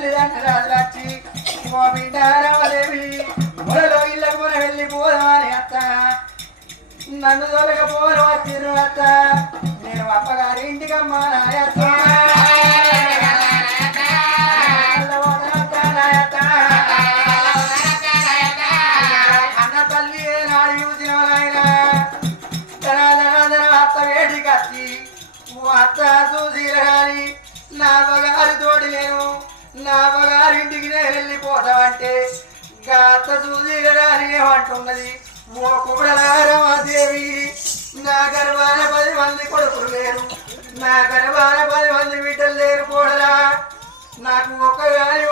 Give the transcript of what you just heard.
తల్లిదండ్రులు వచ్చి ఓ బిడ్డ రామదేవి మొదలో ఇళ్ళకు మన వెళ్ళిపోదామని అత్త నన్ను తొలగపోను వచ్చిర్రు అత్త నేను అప్పగారి ఇంటికమ్మా నాయత్త అన్న తల్లి నాడు చూసిన ఆయన అత్త వేడికి వచ్చి అత్త చూసిన కానీ నా అవ్వగారి తోటి నేను నా అవ్వగారింటికి నేను వెళ్ళిపోతామంటే ఇంకా అత్త చూసిన కానీ ఏమంటున్నది ఓ కుబడలారమాదేవి నా గర్భాన 10 మంది కొడుకులు లేరు నా గర్భాన 10 మంది బిడ్డలు లేరు కూడరా నాకు ఒక్కగాని